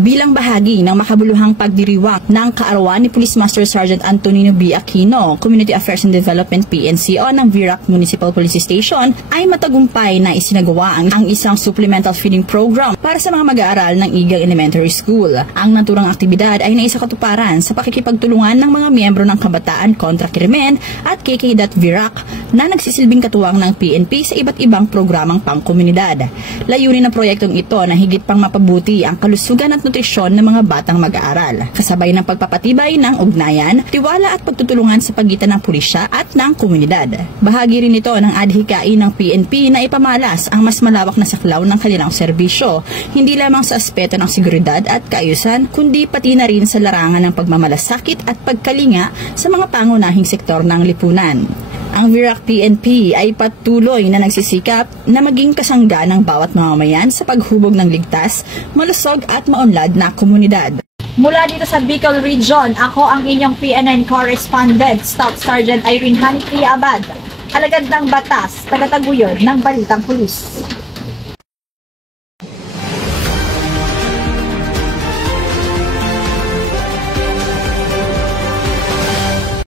bilang bahagi ng makabuluhang pagdiriwang ng kaarawan ni Police Master Sergeant Antonino B. Aquino, Community Affairs and Development PNCO ng Virac Municipal Police Station, ay matagumpay na isinagawa ang isang supplemental feeding program para sa mga mag-aaral ng Igang Elementary School. Ang naturang aktibidad ay naisakatuparan sa pakikipagtulungan ng mga miyembro ng Kabataan kontra Krimen at KK.Virac na nagsisilbing katuwang ng PNP sa iba't ibang programang pangkomunidad. Layunin ng proyektong ito na higit pang mapabuti ang kalusugan at nutrisyon ng mga batang mag-aaral, kasabay ng pagpapatibay ng ugnayan, tiwala at pagtutulungan sa pagitan ng pulisya at ng komunidad. Bahagi rin ito ng adhikain ng PNP na ipamalas ang mas malawak na saklaw ng kanilang serbisyo, hindi lamang sa aspeto ng seguridad at kaayusan, kundi pati na rin sa larangan ng pagmamalasakit at pagkalinga sa mga pangunahing sektor ng lipunan. Ang Virac PNP ay patuloy na nagsisikap na maging kasangga ng bawat mamamayan sa paghubog ng ligtas, malusog at maunlad na komunidad. Mula dito sa Bicol Region, ako ang inyong PNN correspondent, Staff Sergeant Irene Hanifree Abad, alagad ng batas, tagataguyod ng Balitang Pulis.